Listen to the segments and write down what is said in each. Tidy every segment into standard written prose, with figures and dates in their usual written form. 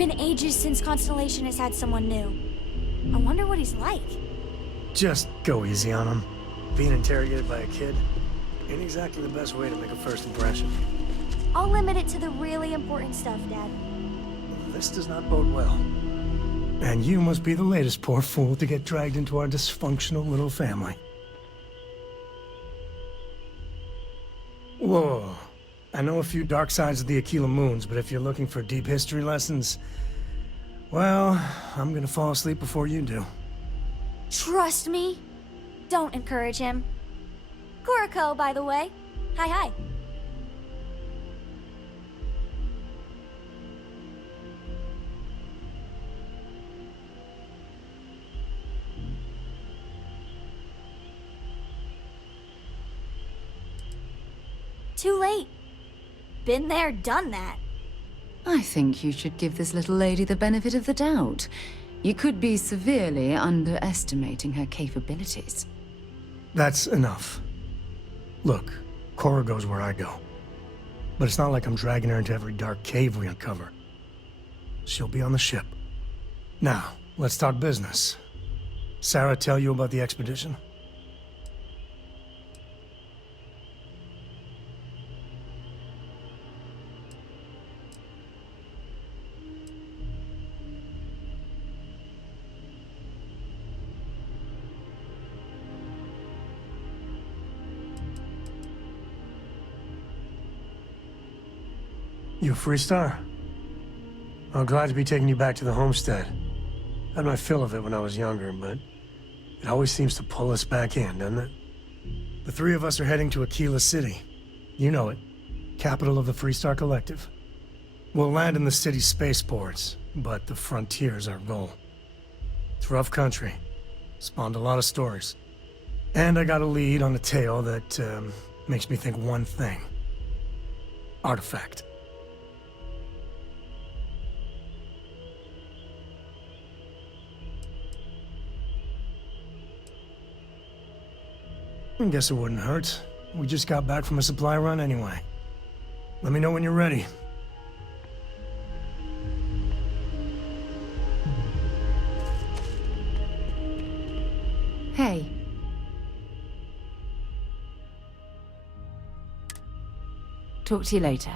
been ages since Constellation has had someone new. I wonder what he's like. Just go easy on him. Being interrogated by a kid ain't exactly the best way to make a first impression. I'll limit it to the really important stuff, Dad. This does not bode well. And you must be the latest poor fool to get dragged into our dysfunctional little family. Whoa. I know a few dark sides of the Aquila Moons, but if you're looking for deep history lessons, well, I'm gonna fall asleep before you do. Trust me. Don't encourage him. Kuriko, by the way. Hi. Too late. Been there, done that. I think you should give this little lady the benefit of the doubt. You could be severely underestimating her capabilities. That's enough. Look, Cora goes where I go. But it's not like I'm dragging her into every dark cave we uncover. She'll be on the ship. Now, let's talk business. Sarah tell you about the expedition? You a Freestar? I'm glad to be taking you back to the homestead. Had my fill of it when I was younger, but it always seems to pull us back in, doesn't it? The three of us are heading to Aquila City. You know it. Capital of the Freestar Collective. We'll land in the city's spaceports, but the frontier's our goal. It's rough country. Spawned a lot of stories. And I got a lead on a tale that makes me think one thing. Artifact. I guess it wouldn't hurt. We just got back from a supply run anyway. Let me know when you're ready. Hey. Talk to you later.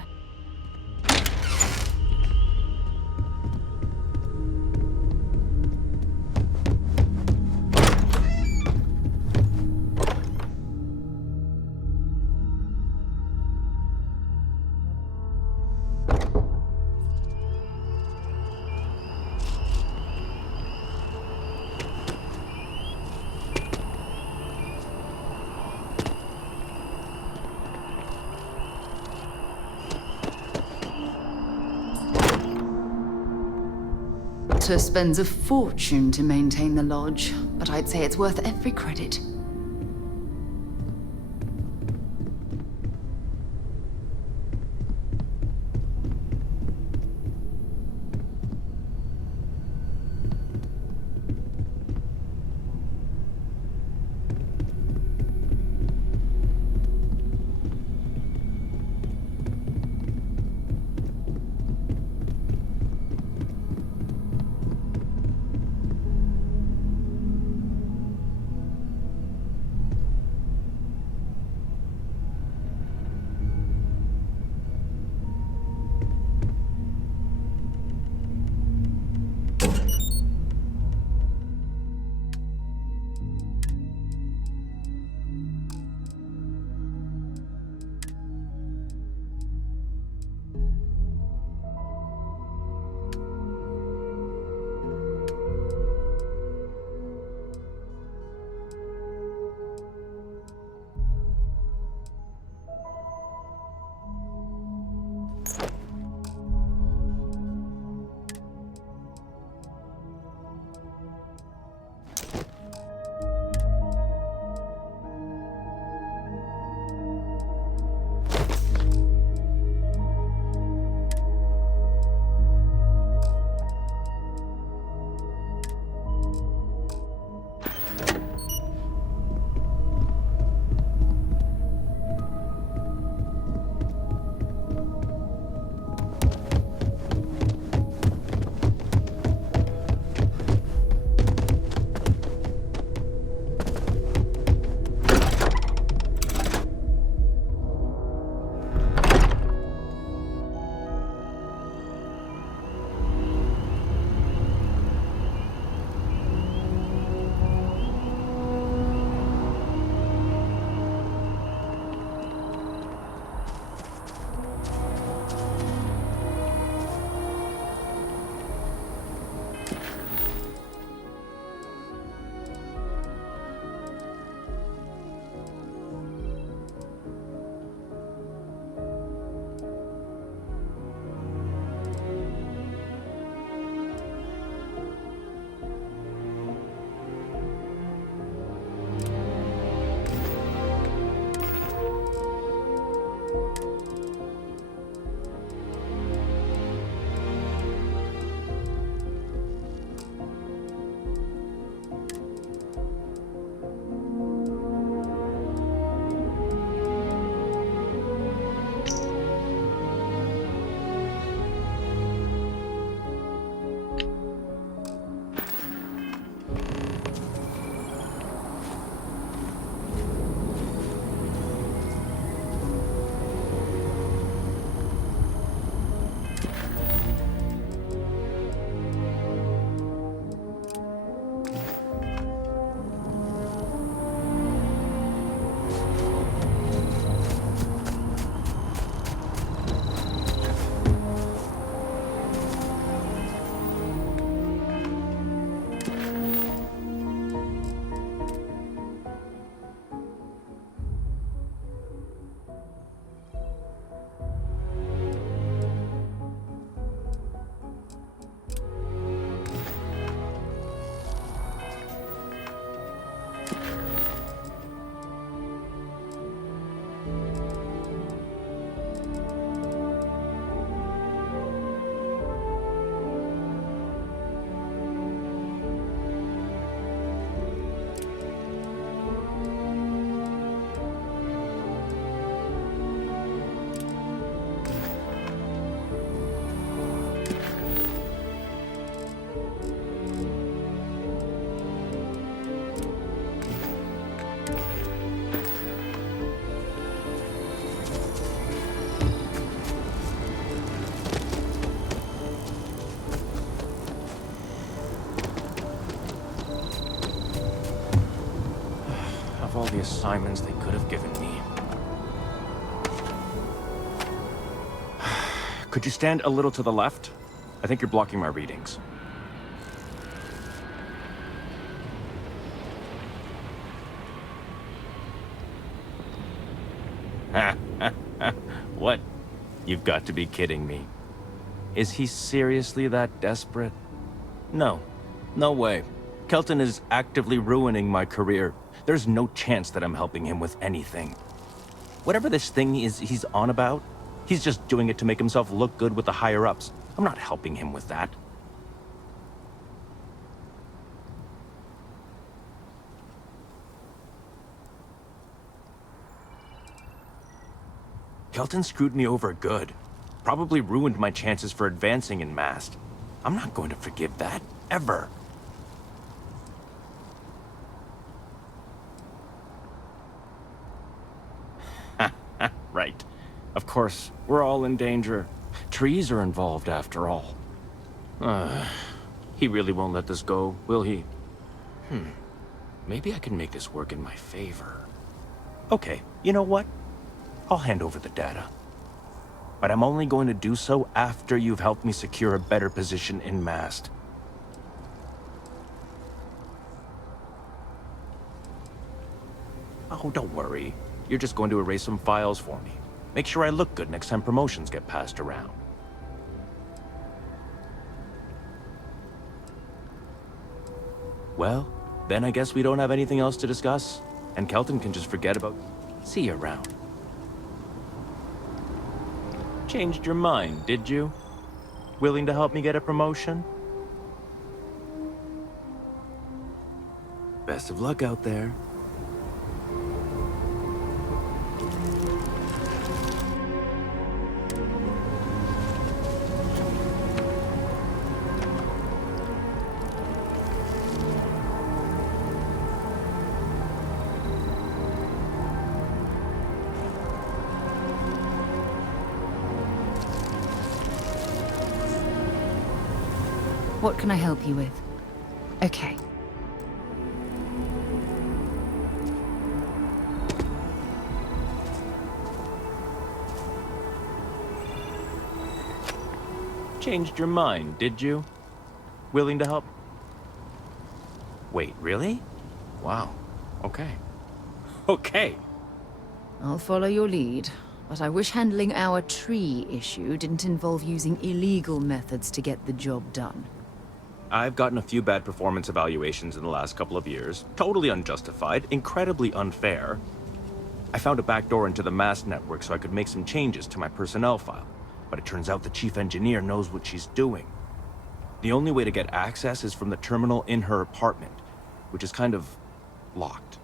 Spends a fortune to maintain the lodge, but I'd say it's worth every credit. of all the assignments they could have given me. Could you stand a little to the left? I think you're blocking my readings. What? You've got to be kidding me. Is he seriously that desperate? No. No way. Kelton is actively ruining my career. There's no chance that I'm helping him with anything. Whatever this thing is he's on about, he's just doing it to make himself look good with the higher-ups. I'm not helping him with that. Kelton screwed me over good. Probably ruined my chances for advancing in Mast. I'm not going to forgive that, ever. Right. Of course, we're all in danger. Trees are involved after all. He really won't let this go, will he? Maybe I can make this work in my favor. Okay, you know what? I'll hand over the data. But I'm only going to do so after you've helped me secure a better position in Mast. Oh, don't worry. You're just going to erase some files for me. Make sure I look good next time promotions get passed around. Well, then I guess we don't have anything else to discuss, and Kelton can just forget about... See you around. Changed your mind, did you? Willing to help me get a promotion? Best of luck out there. What can I help you with? Okay. Changed your mind, did you? Willing to help? Wait, really? Wow. Okay. Okay. I'll follow your lead, but I wish handling our tree issue didn't involve using illegal methods to get the job done. I've gotten a few bad performance evaluations in the last couple of years. Totally unjustified, incredibly unfair. I found a backdoor into the Mast network so I could make some changes to my personnel file. But it turns out the chief engineer knows what she's doing. The only way to get access is from the terminal in her apartment, which is kind of locked.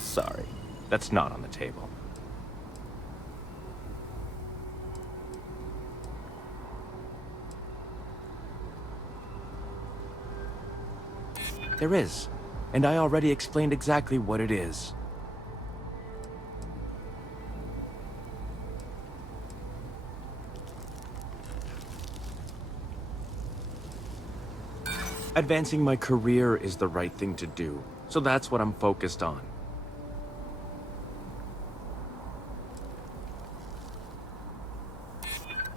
Sorry, that's not on the table. There is, and I already explained exactly what it is. Advancing my career is the right thing to do, so that's what I'm focused on.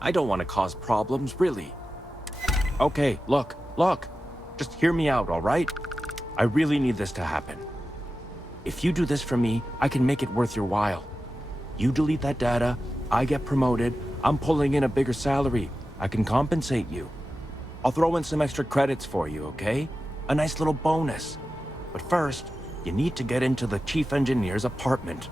I don't want to cause problems, really. Okay, look. Just hear me out, all right? I really need this to happen. If you do this for me, I can make it worth your while. You delete that data, I get promoted, I'm pulling in a bigger salary. I can compensate you. I'll throw in some extra credits for you, okay? A nice little bonus. But first, you need to get into the chief engineer's apartment.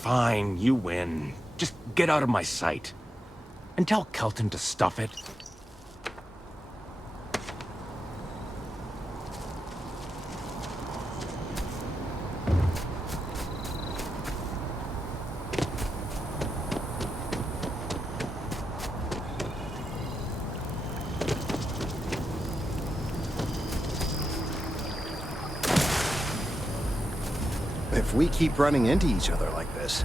Fine, you win. Just get out of my sight. And tell Kelton to stuff it. If we keep running into each other like this,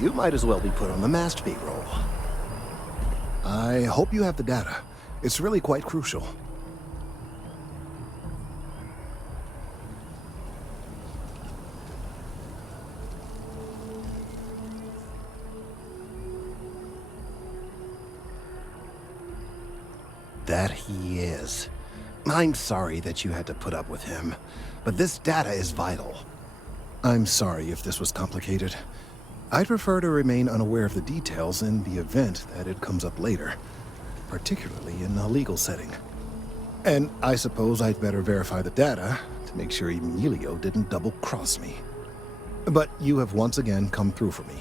you might as well be put on the masked payroll. I hope you have the data. It's really quite crucial. That he is. I'm sorry that you had to put up with him, but this data is vital. I'm sorry if this was complicated. I'd prefer to remain unaware of the details in the event that it comes up later, particularly in a legal setting. And I suppose I'd better verify the data to make sure Emilio didn't double-cross me. But you have once again come through for me.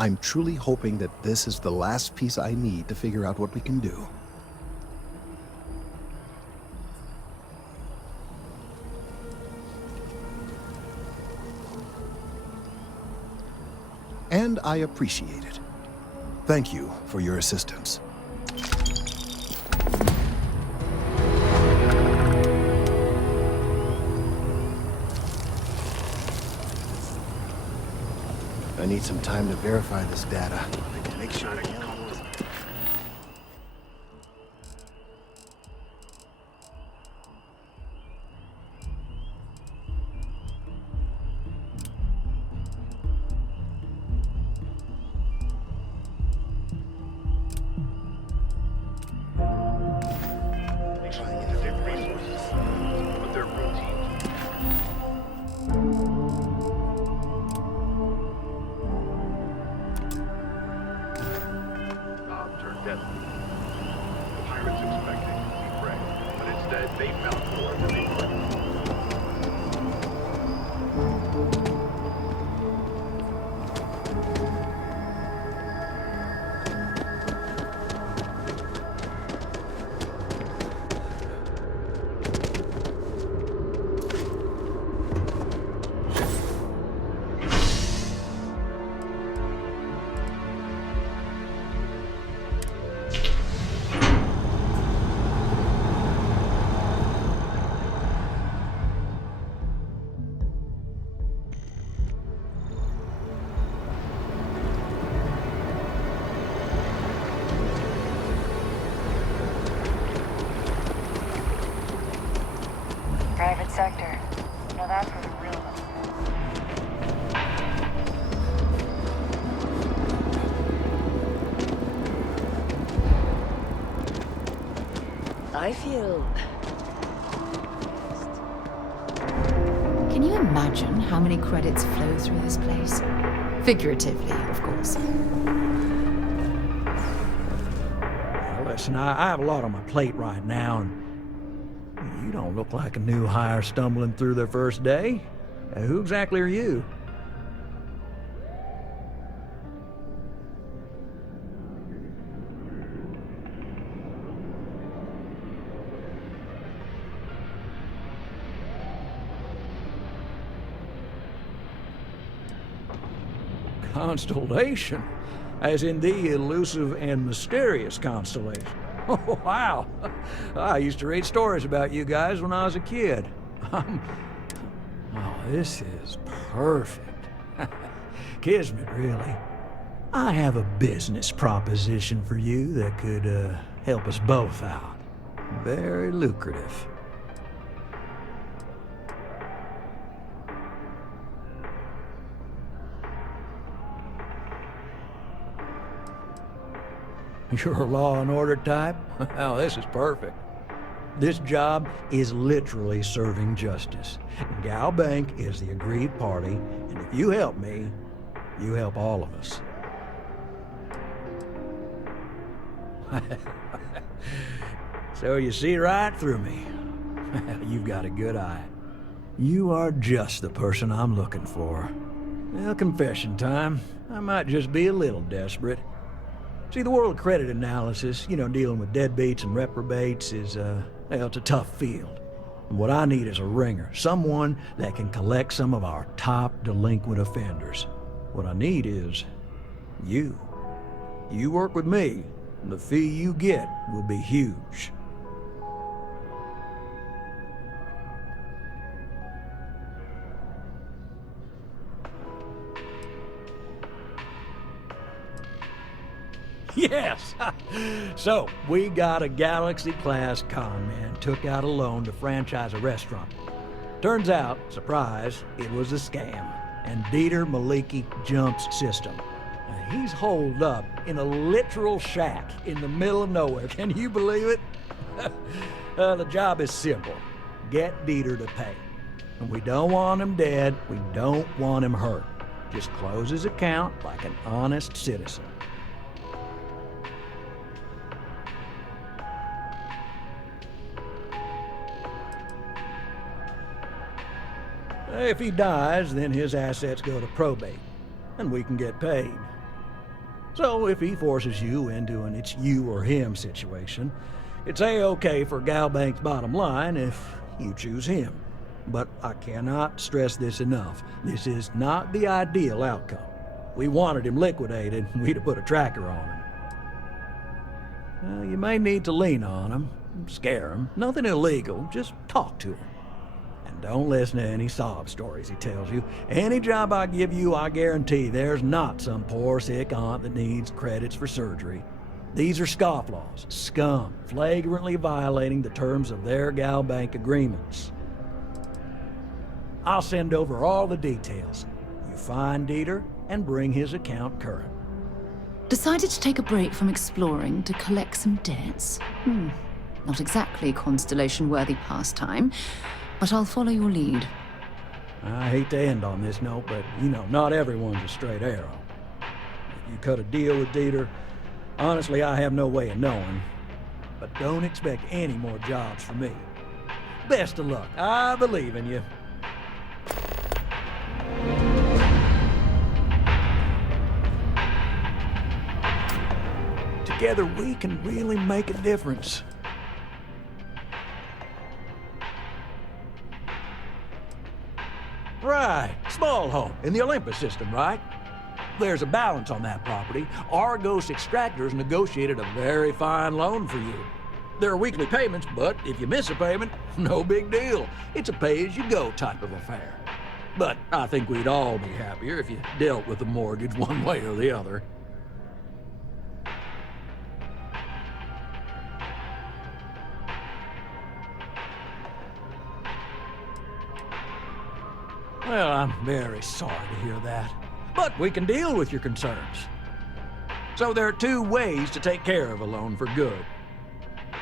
I'm truly hoping that this is the last piece I need to figure out what we can do. And I appreciate it. Thank you for your assistance. I need some time to verify this data. Make sure to Private sector. Now that's where the real money is. I feel... Can you imagine how many credits flow through this place? Figuratively, of course. Well, listen, I have a lot on my plate right now, and you don't look like a new hire stumbling through their first day. Who exactly are you? Constellation? As in the elusive and mysterious constellation? Oh, wow. I used to read stories about you guys when I was a kid. Oh, this is perfect. Kismet, really. I have a business proposition for you that could help us both out. Very lucrative. You're a law and order type? Well, this is perfect. This job is literally serving justice. Gal Bank is the aggrieved party, and if you help me, you help all of us. So you see right through me. You've got a good eye. You are just the person I'm looking for. Well, confession time. I might just be a little desperate. See, the world of credit analysis, dealing with deadbeats and reprobates is, it's a tough field. And what I need is a ringer, someone that can collect some of our top delinquent offenders. What I need is you. You work with me, and the fee you get will be huge. Yes! So, we got a Galaxy-class con man took out a loan to franchise a restaurant. Turns out, surprise, it was a scam, and Dieter Maliki Jump's system. Now, he's holed up in a literal shack in the middle of nowhere. Can you believe it? The job is simple. Get Dieter to pay. And we don't want him dead, we don't want him hurt. Just close his account like an honest citizen. If he dies, then his assets go to probate, and we can get paid. So if he forces you into an it's you or him situation, it's A-okay for Galbank's bottom line if you choose him. But I cannot stress this enough. This is not the ideal outcome. We wanted him liquidated, and we'd have put a tracker on him. Well, you may need to lean on him, scare him. Nothing illegal, just talk to him. And don't listen to any sob stories he tells you. Any job I give you, I guarantee there's not some poor sick aunt that needs credits for surgery. These are scofflaws, scum, flagrantly violating the terms of their Galbank agreements. I'll send over all the details. You find Dieter and bring his account current. Decided to take a break from exploring to collect some debts? Not exactly Constellation-worthy pastime, but I'll follow your lead. I hate to end on this note, but you know, not everyone's a straight arrow. If you cut a deal with Dieter, honestly, I have no way of knowing. But don't expect any more jobs from me. Best of luck. I believe in you. Together we can really make a difference. Right, small home in the Olympus system, right? There's a balance on that property. Argos Extractors negotiated a very fine loan for you. There are weekly payments, but if you miss a payment, no big deal. It's a pay-as-you-go type of affair. But I think we'd all be happier if you dealt with the mortgage one way or the other. Well, I'm very sorry to hear that. But we can deal with your concerns. So there are two ways to take care of a loan for good.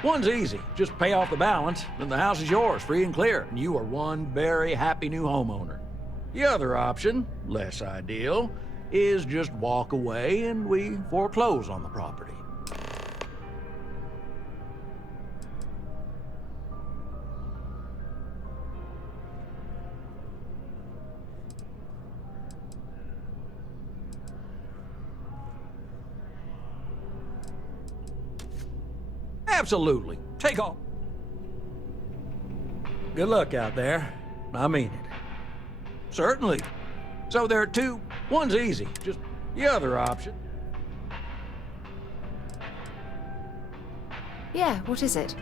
One's easy. Just pay off the balance, then the house is yours, free and clear, and you are one very happy new homeowner. The other option, less ideal, is just walk away and we foreclose on the property. Absolutely. Take off. Good luck out there. I mean it. Certainly. So there are two. One's easy. Just the other option. Yeah, what is it?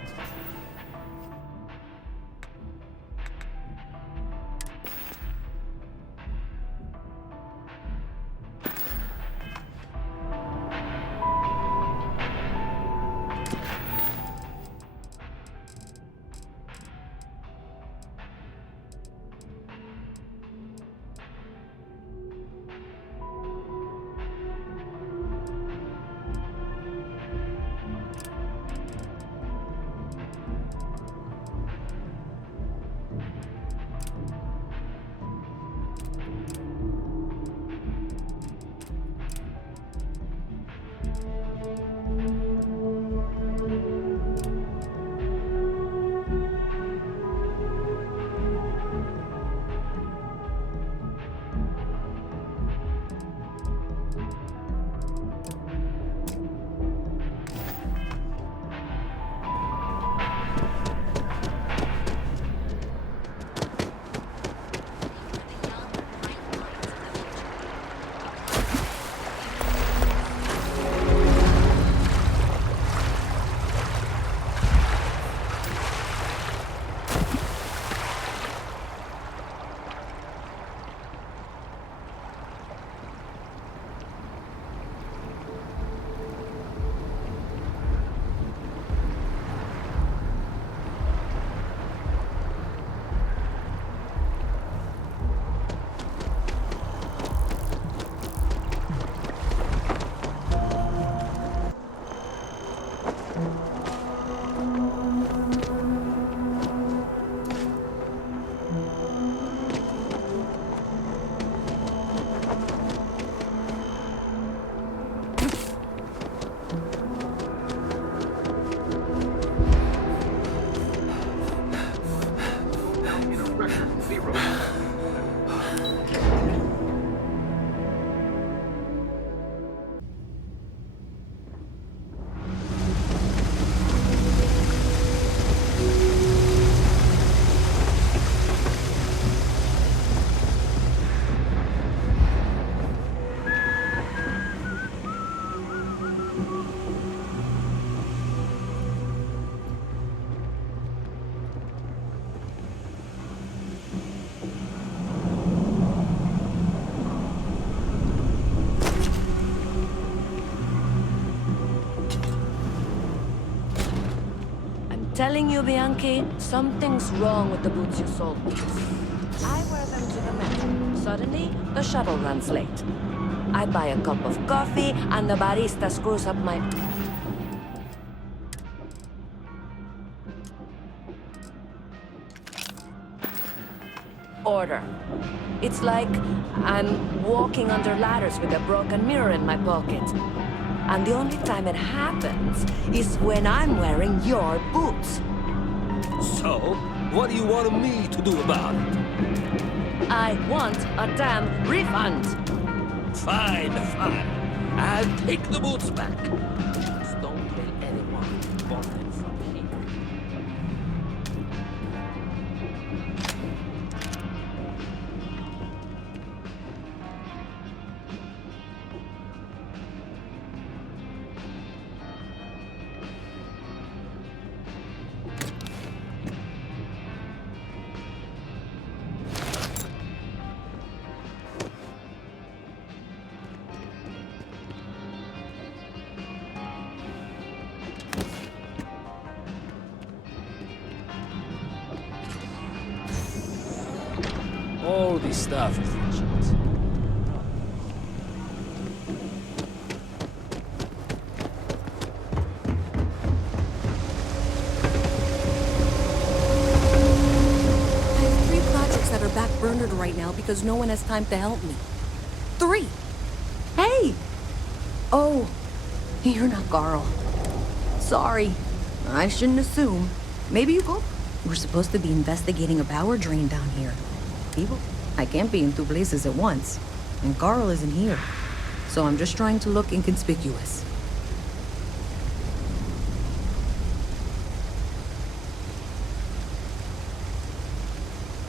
Telling you, Bianchi, something's wrong with the boots you sold me. I wear them to the metro. Suddenly, the shuttle runs late. I buy a cup of coffee, and the barista screws up my... order. It's like I'm walking under ladders with a broken mirror in my pocket. And the only time it happens is when I'm wearing your boots. So, what do you want me to do about it? I want a damn refund. Fine, fine. I'll take the boots back. Just don't tell anyone you bought them from here. All this stuff is legit. I have 3 projects that are backburnered right now because no one has time to help me. 3! Hey! Oh, you're not Carl. Sorry. I shouldn't assume. Maybe you go. We're supposed to be investigating a power drain down here. People, I can't be in 2 places at once. And Carl isn't here. So I'm just trying to look inconspicuous.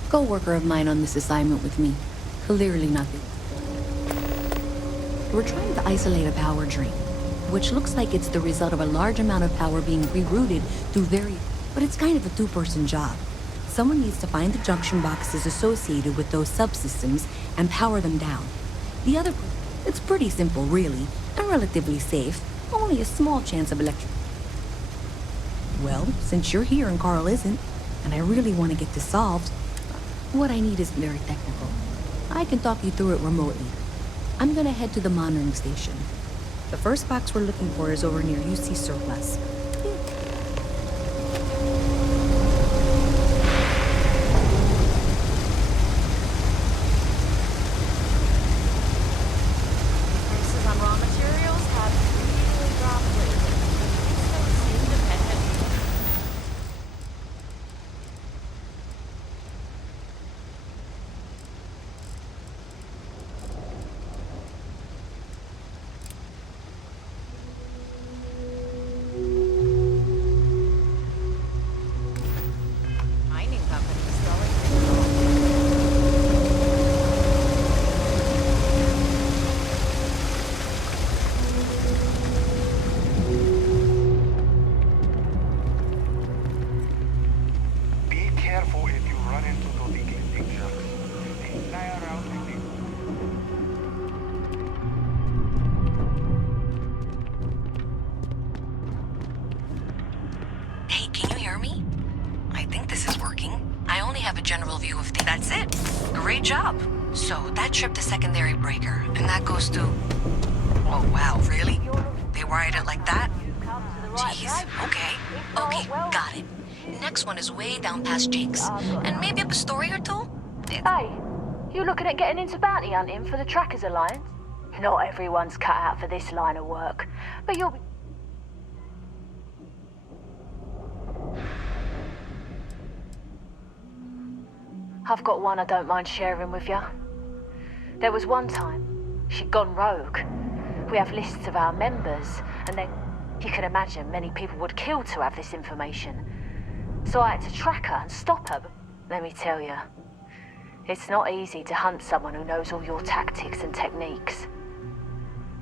Co-worker of mine on this assignment with me. Clearly nothing. We're trying to isolate a power drain, which looks like it's the result of a large amount of power being rerouted through various... But it's kind of a 2-person job. Someone needs to find the junction boxes associated with those subsystems and power them down. The other... It's pretty simple, really, and relatively safe. Only a small chance of electric... Well, since you're here and Carl isn't, and I really want to get this solved, what I need is very technical. I can talk you through it remotely. I'm gonna head to the monitoring station. The first box we're looking for is over near UC Surplus. Prices on raw materials have really dropped lately. Things don't seem dependent. Mining companies going. Be careful if you run into those ecliptic sharks. They fly around like they... Hey, can you hear me? I think this is working. I only have a general view of things. That's it. Great job. So that tripped the secondary breaker, and that goes to... Oh, wow, really? They wired it like that? Jeez, okay. Okay, got it. Next one is way down past Jake's. And maybe up a story or 2? Hey, you looking at getting into bounty hunting for the Trackers Alliance? Not everyone's cut out for this line of work, but you'll be... I've got one I don't mind sharing with you. There was one time she'd gone rogue. We have lists of our members, and then you can imagine many people would kill to have this information. So I had to track her and stop her. But let me tell you, it's not easy to hunt someone who knows all your tactics and techniques.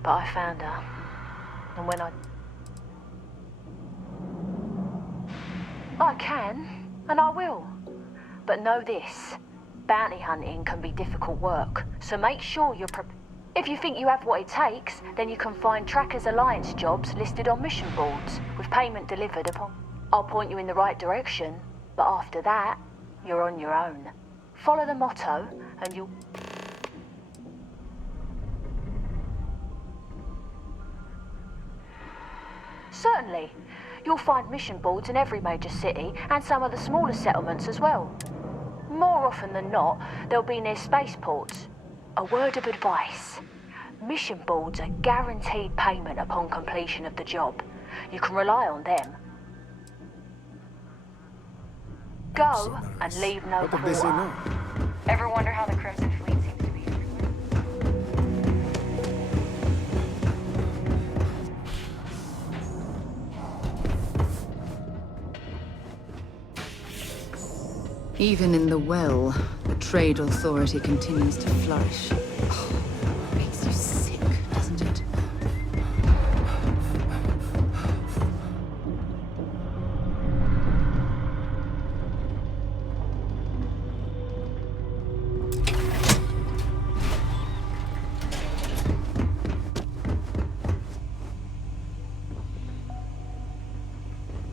But I found her, and when I can, and I will. But know this, bounty hunting can be difficult work, so make sure you're prepared. If you think you have what it takes, then you can find Trackers Alliance jobs listed on mission boards, with payment delivered upon. I'll point you in the right direction, but after that, you're on your own. Follow the motto, and you'll... Certainly. You'll find mission boards in every major city, and some of the smaller settlements as well. More often than not, they'll be near spaceports. A word of advice. Mission boards are guaranteed payment upon completion of the job. You can rely on them. Go and leave no quarter. Ever wonder how the Crimson Fleet seems to be everywhere? Even in the well, the trade authority continues to flourish. Oh, makes you sick, doesn't it?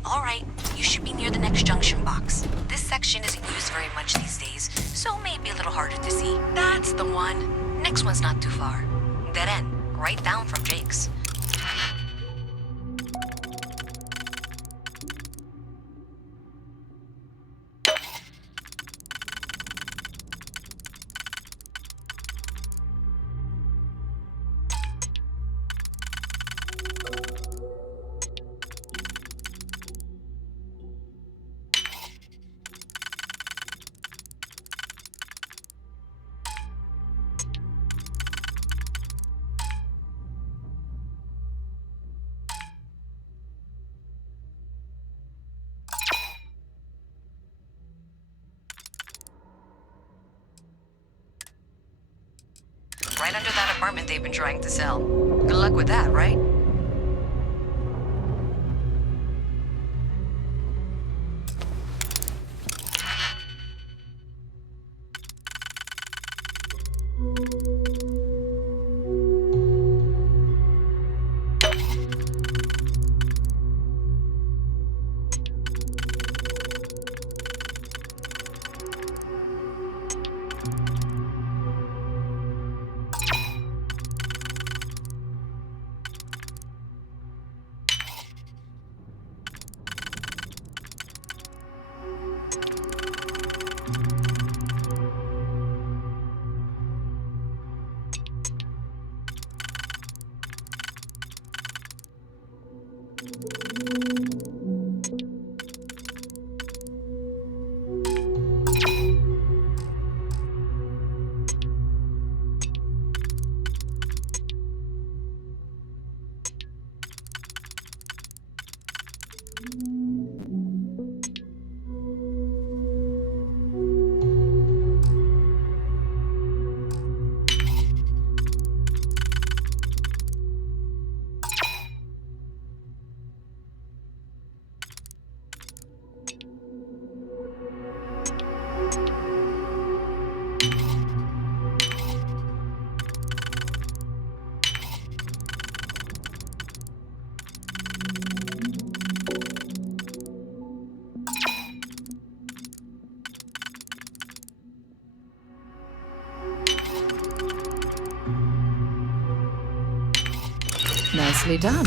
All right, you should be near the next junction box. This section isn't used very much these days, so maybe a little harder to see. That's the one. Next one's not too far. Dead end, right down from Jake's. Right under that apartment they've been trying to sell. Good luck with that, right? Nicely done.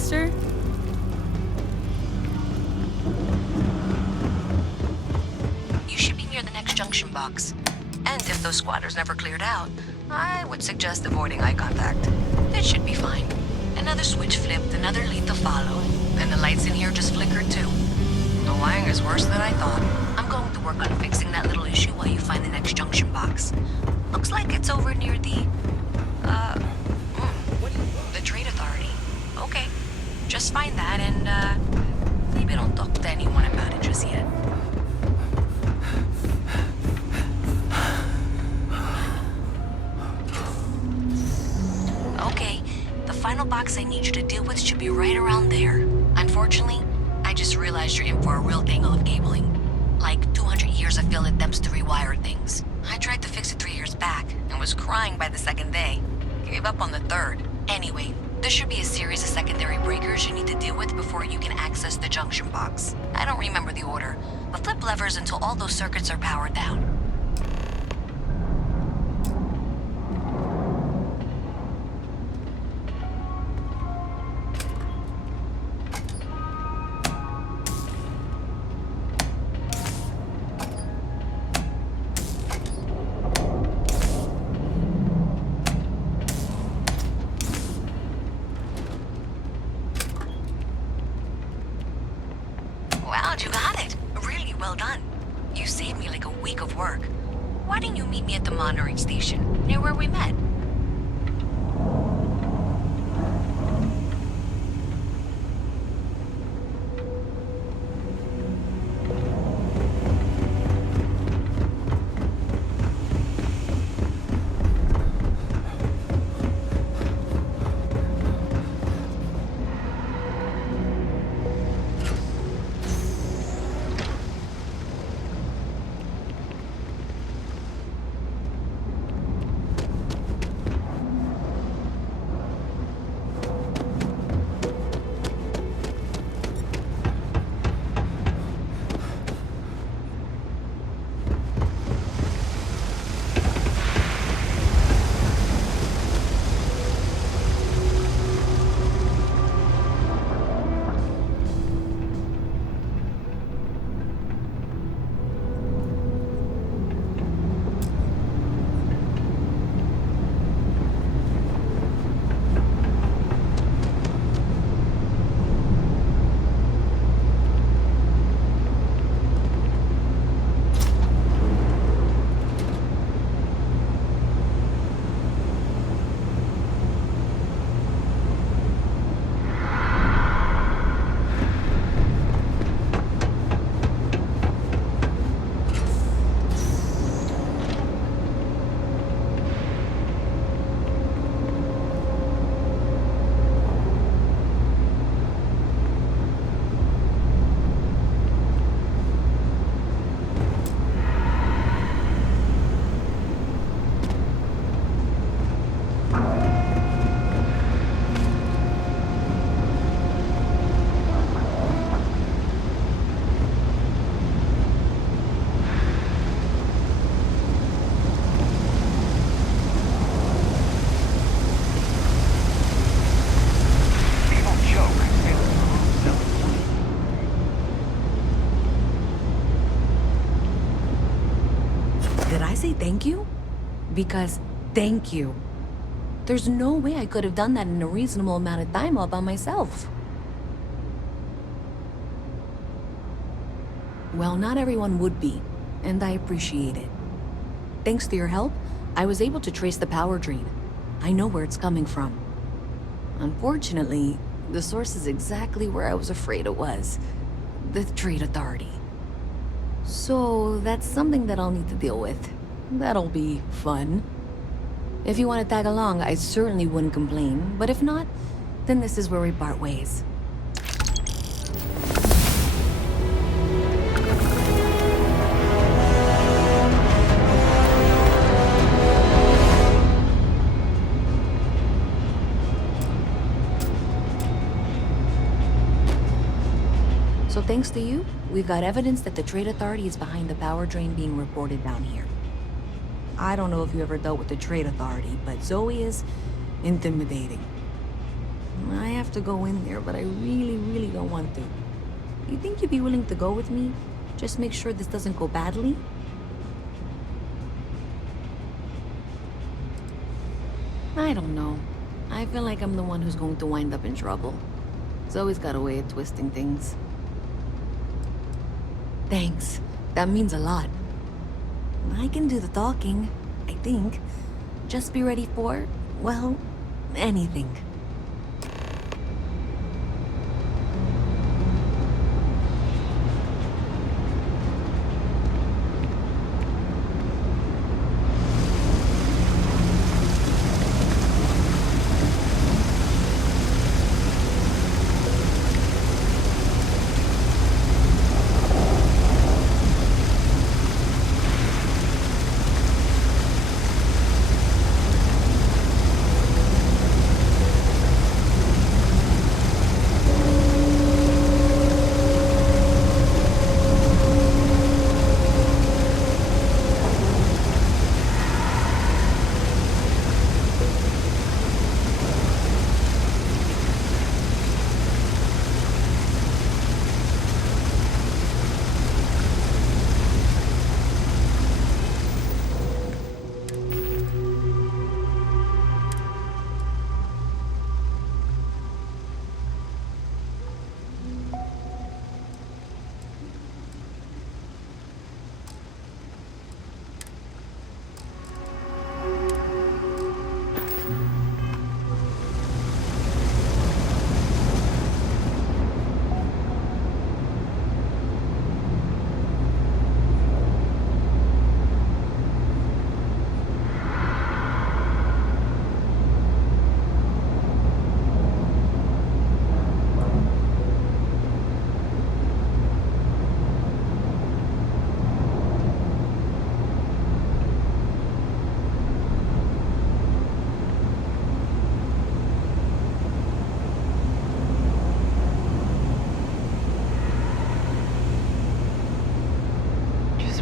mister? You should be near the next junction box. And if those squatters never cleared out, I would suggest avoiding eye contact. It should be fine. Another switch flipped, another lead to follow, and the lights in here just flickered too. The wiring is worse than I thought. I'm going to work on fixing that little issue while you find the next junction box. Looks like it's over near the Trade Authority. Okay, just find that and, maybe don't talk to anyone about it just yet. Okay, the final box I need you to deal with should be right around there. Unfortunately, I just realized you're in for a real tangle of cabling. Like 200 years of field attempts to rewire things. I tried to fix it 3 years back and was crying by the second day. Gave up on the third. Anyway, there should be a series of secondary breakers you need to deal with before you can access the junction box. I don't remember the order, but flip levers until all those circuits are powered down. Wow, you got it. Really well done. You saved me like a week of work. Why didn't you meet me at the monitoring station, near where we met? Did I say thank you? Because thank you. There's no way I could have done that in a reasonable amount of time all by myself. Well, not everyone would be, and I appreciate it. Thanks to your help, I was able to trace the power drain. I know where it's coming from. Unfortunately, the source is exactly where I was afraid it was. The Trade Authority. So that's something that I'll need to deal with. That'll be fun. If you want to tag along, I certainly wouldn't complain, but if not, then this is where we part ways. So thanks to you, we've got evidence that the Trade Authority is behind the power drain being reported down here. I don't know if you ever dealt with the Trade Authority, but Zoe is intimidating. I have to go in there, but I really, really don't want to. You think you'd be willing to go with me? Just make sure this doesn't go badly? I don't know. I feel like I'm the one who's going to wind up in trouble. Zoe's got a way of twisting things. Thanks. That means a lot. I can do the talking, I think. Just be ready for, well, anything.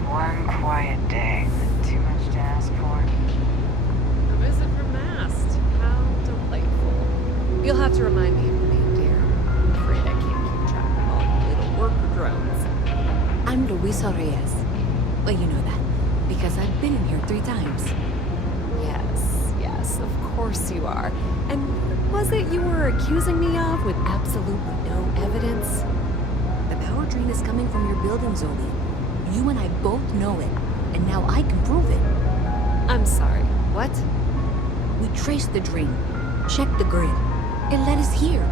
One quiet day. Too much to ask for. A visit from Mast. How delightful. You'll have to remind me of your name, dear. I'm afraid I can't keep track of all you little worker drones. I'm Luisa Reyes. Well, you know that, because I've been in here 3 times. Yes, of course you are. And what was it you were accusing me of with absolutely no evidence? The power drain is coming from your building, Zoe. You and I both know it, and now I can prove it. I'm sorry, what? We traced the drain, checked the grid. It led us here.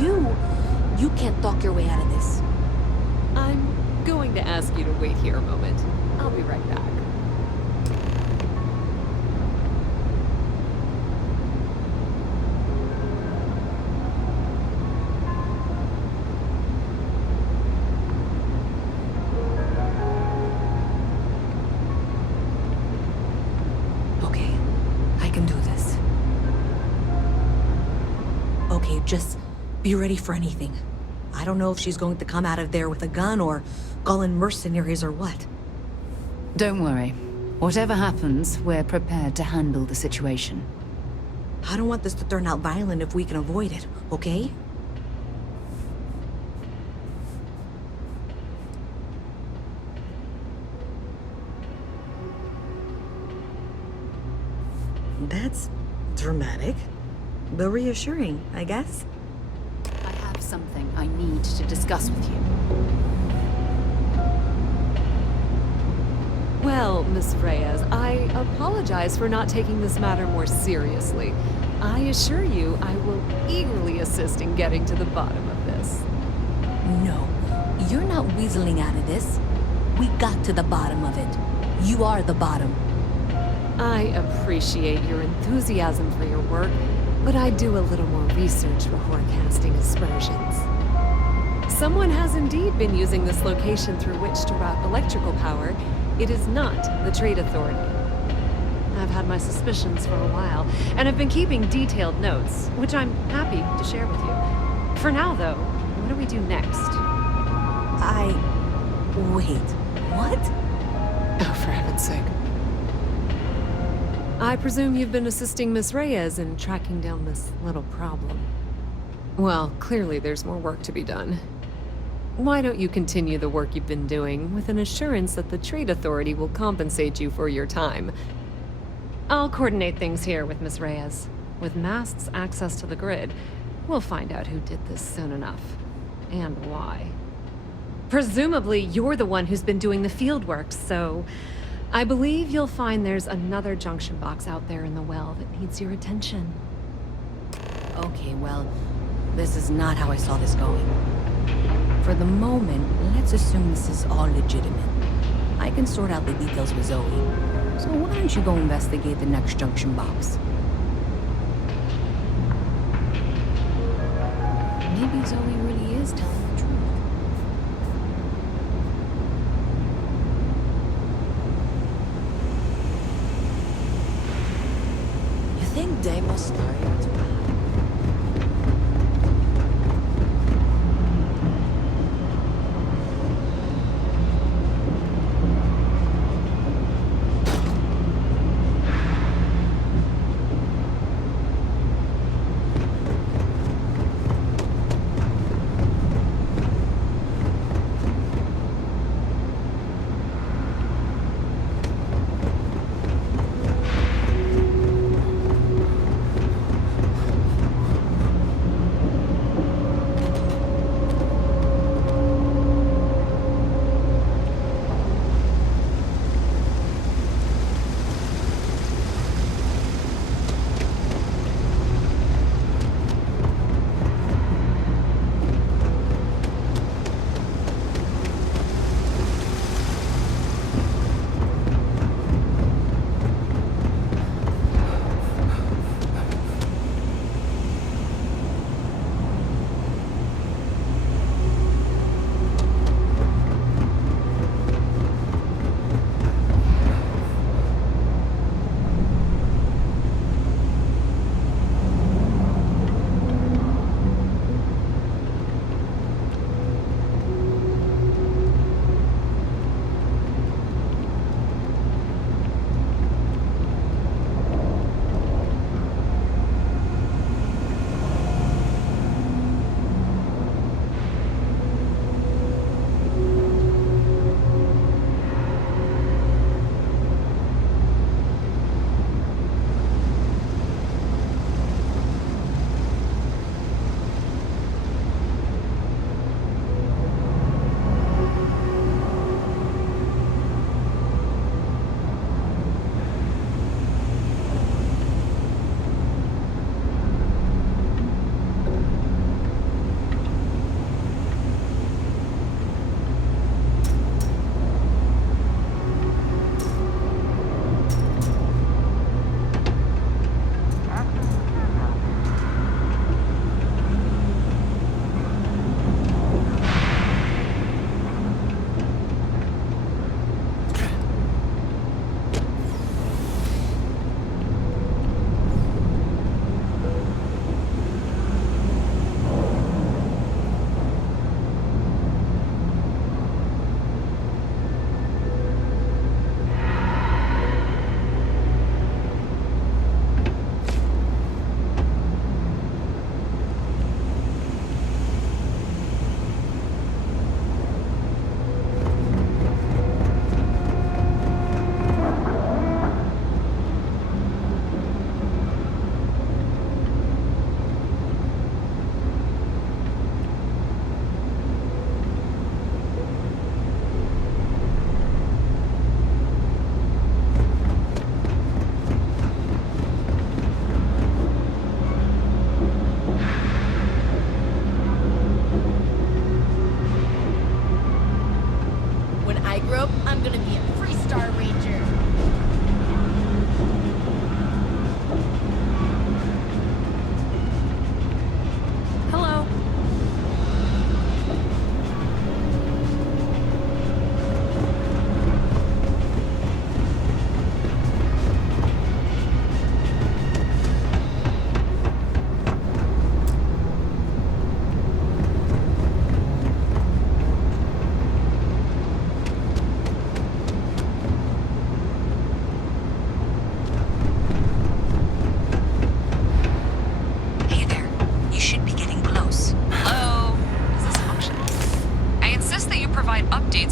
You can't talk your way out of this. I'm going to ask you to wait here a moment. I'll be right back. Just be ready for anything. I don't know if she's going to come out of there with a gun or call in mercenaries or what. Don't worry. Whatever happens, we're prepared to handle the situation. I don't want this to turn out violent if we can avoid it, okay? That's dramatic. But reassuring, I guess. I have something I need to discuss with you. Well, Miss Reyes, I apologize for not taking this matter more seriously. I assure you I will eagerly assist in getting to the bottom of this. No, you're not weaseling out of this. We got to the bottom of it. You are the bottom. I appreciate your enthusiasm for your work, but I do a little more research before casting aspersions. Someone has indeed been using this location through which to route electrical power. It is not the Trade Authority. I've had my suspicions for a while, and have been keeping detailed notes, which I'm happy to share with you. For now, though, what do we do next? Wait, what? Oh, for heaven's sake. I presume you've been assisting Miss Reyes in tracking down this little problem. Well, clearly there's more work to be done. Why don't you continue the work you've been doing with an assurance that the Trade Authority will compensate you for your time? I'll coordinate things here with Miss Reyes. With Mast's access to the grid, we'll find out who did this soon enough. And why. Presumably, you're the one who's been doing the field work, so I believe you'll find there's another junction box out there in the well that needs your attention. Okay, well, this is not how I saw this going. For the moment, let's assume this is all legitimate. I can sort out the details with Zoe. So why don't you go investigate the next junction box? Maybe Zoe really is telling the truth. You think Deimos started to hide?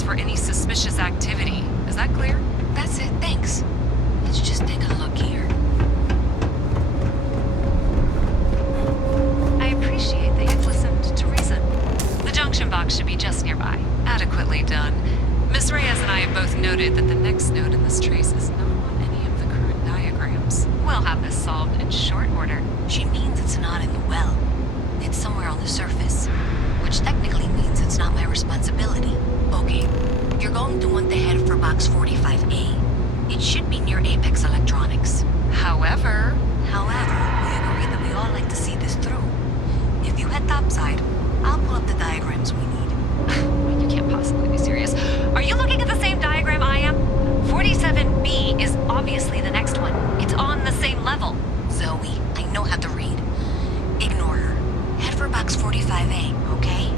coordinates for any suspicious activity. Is that clear? That's it, thanks. Let's just take a look here. I appreciate that you've listened to reason. The junction box should be just nearby. Adequately done. Miss Reyes and I have both noted that the next node in this trace is not on any of the current diagrams. We'll have this solved in short order. She means it's not in the well. It's somewhere on the surface. Which technically means it's not my responsibility. Okay, you're going to want to head for box 45A. It should be near Apex Electronics. However, we agree that we all like to see this through. If you head topside, I'll pull up the diagrams we need. you can't possibly be serious. Are you looking at the same diagram I am? 47B is obviously the next one. It's on the same level. Zoe, I know how to read. Ignore her. Head for box 45A, okay?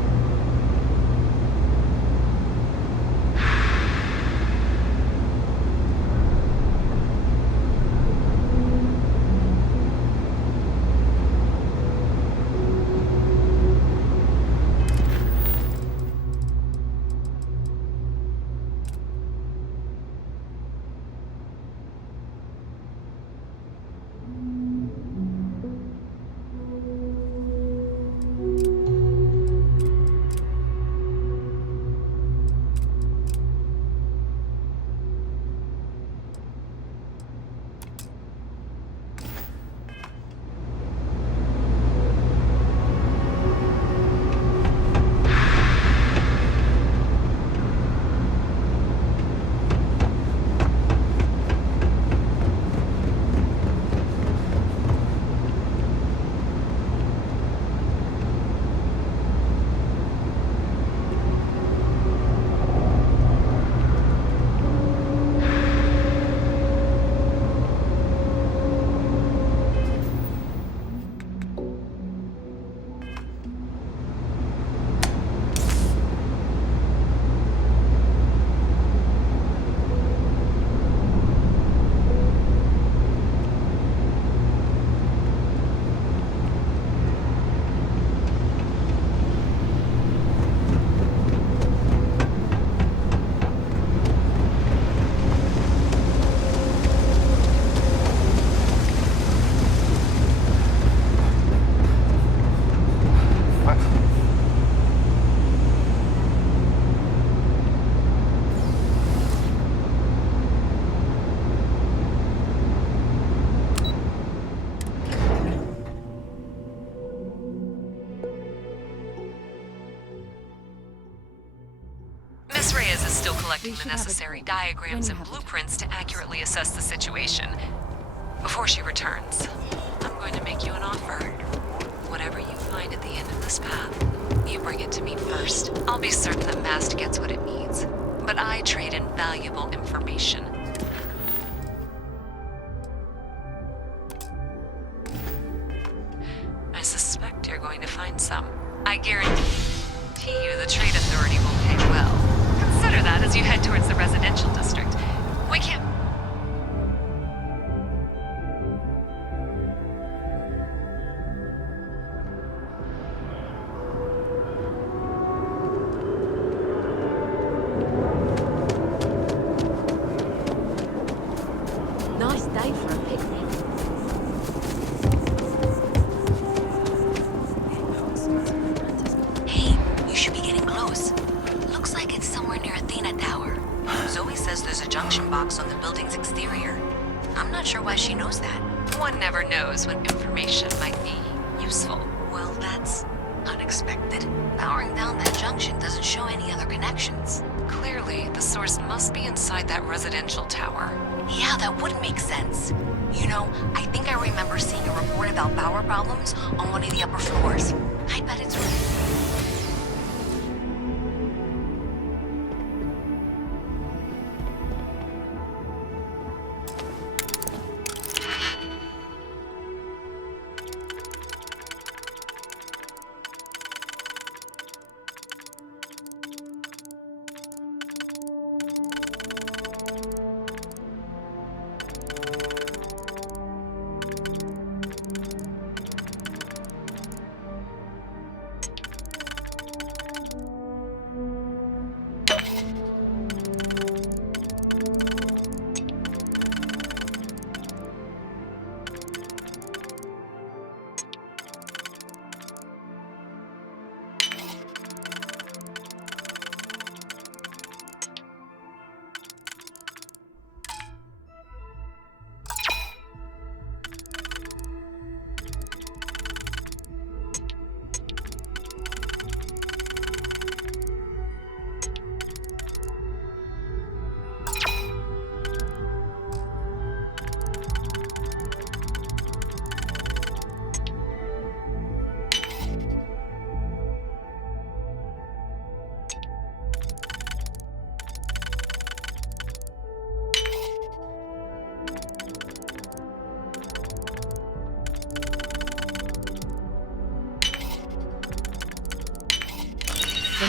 Miss Reyes is still collecting the necessary diagrams and blueprints to accurately assess the situation. Before she returns, I'm going to make you an offer. Whatever you find at the end of this path, you bring it to me first. I'll be certain that Mast gets what it needs, but I trade in valuable information. I suspect you're going to find some. I guarantee you the Trade Authority will pay well. Consider that as you head towards the residential district. We can't... Nice day for a picnic. Hey, you should be getting close. Looks like it's somewhere near Athena Tower. Zoe says there's a junction box on the building's exterior. I'm not sure why she knows that. One never knows when information might be useful. Well, that's unexpected. Powering down that junction doesn't show any other connections. Clearly, the source must be inside that residential tower. Yeah, that would make sense. You know, I think I remember seeing a report about power problems on one of the upper floors. I bet it's right.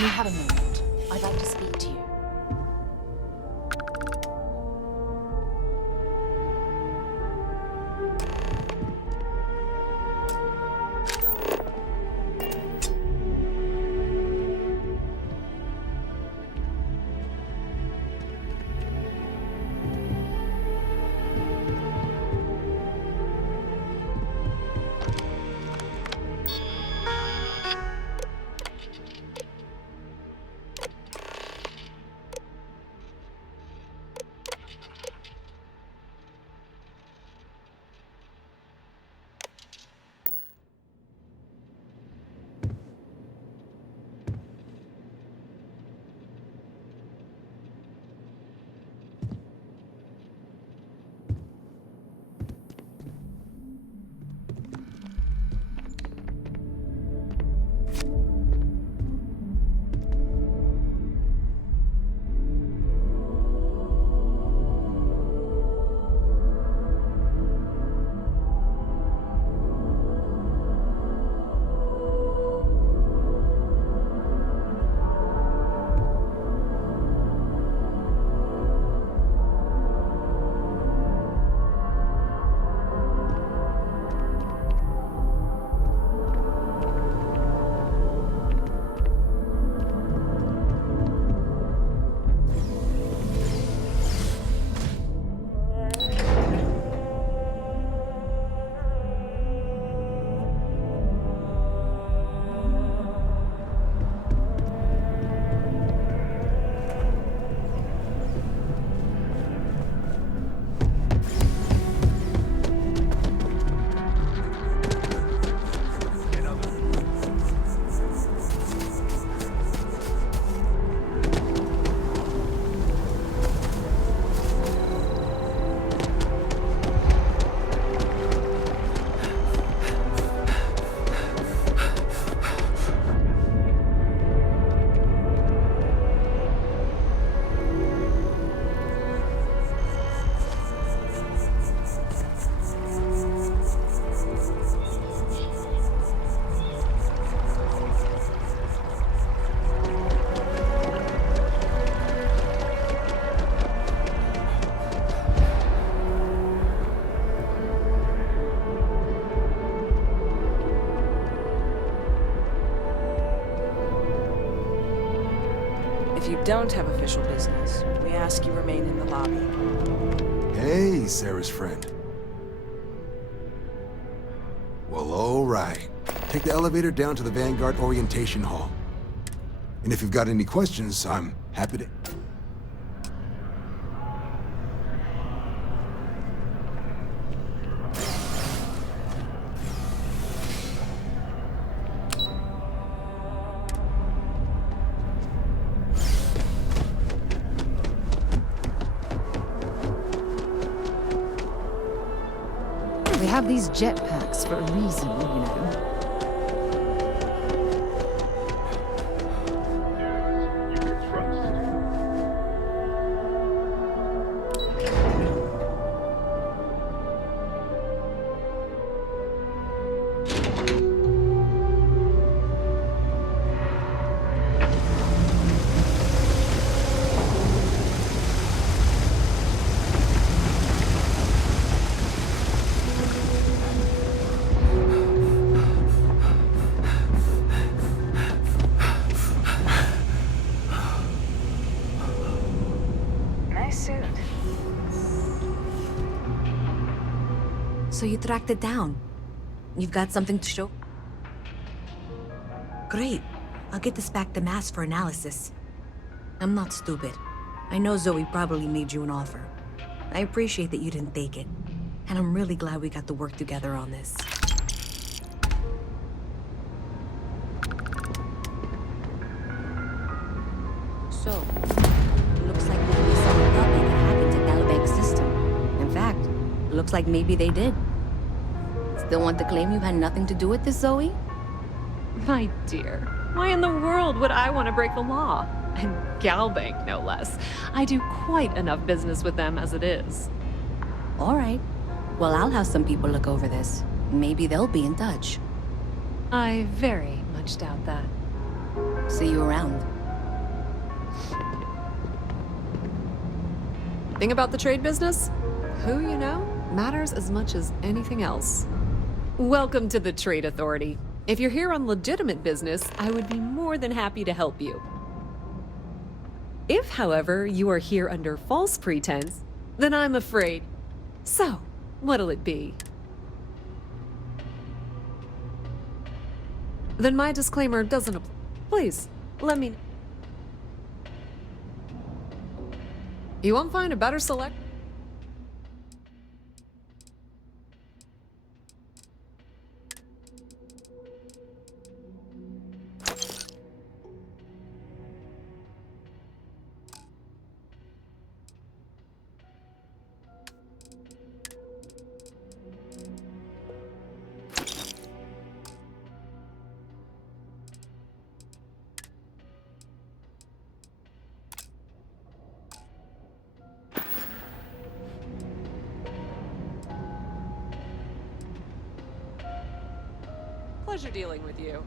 you have a moment? I'd like to speak to you. If you don't have official business, we ask you remain in the lobby. Hey, Sarah's friend. Well, all right. Take the elevator down to the Vanguard Orientation Hall. And if you've got any questions, I'm happy to... They have these jetpacks for a reason, you know. So you tracked it down. You've got something to show? Great. I'll get this back to Mass for analysis. I'm not stupid. I know Zoe probably made you an offer. I appreciate that you didn't take it. And I'm really glad we got to work together on this. So, looks like maybe someone thought they could hack into Galabank's system. In fact, looks like maybe they did. Still want to claim you had nothing to do with this, Zoe? My dear, why in the world would I want to break the law? And Galbank, no less. I do quite enough business with them as it is. All right. Well, I'll have some people look over this. Maybe they'll be in touch. I very much doubt that. See you around. Thing about the trade business? Who you know matters as much as anything else. Welcome to the Trade Authority. If you're here on legitimate business, I would be more than happy to help you. If, however, you are here under false pretense, then I'm afraid. So, what'll it be? Then my disclaimer doesn't apply. Please, let me... You won't find a better select... Pleasure dealing with you.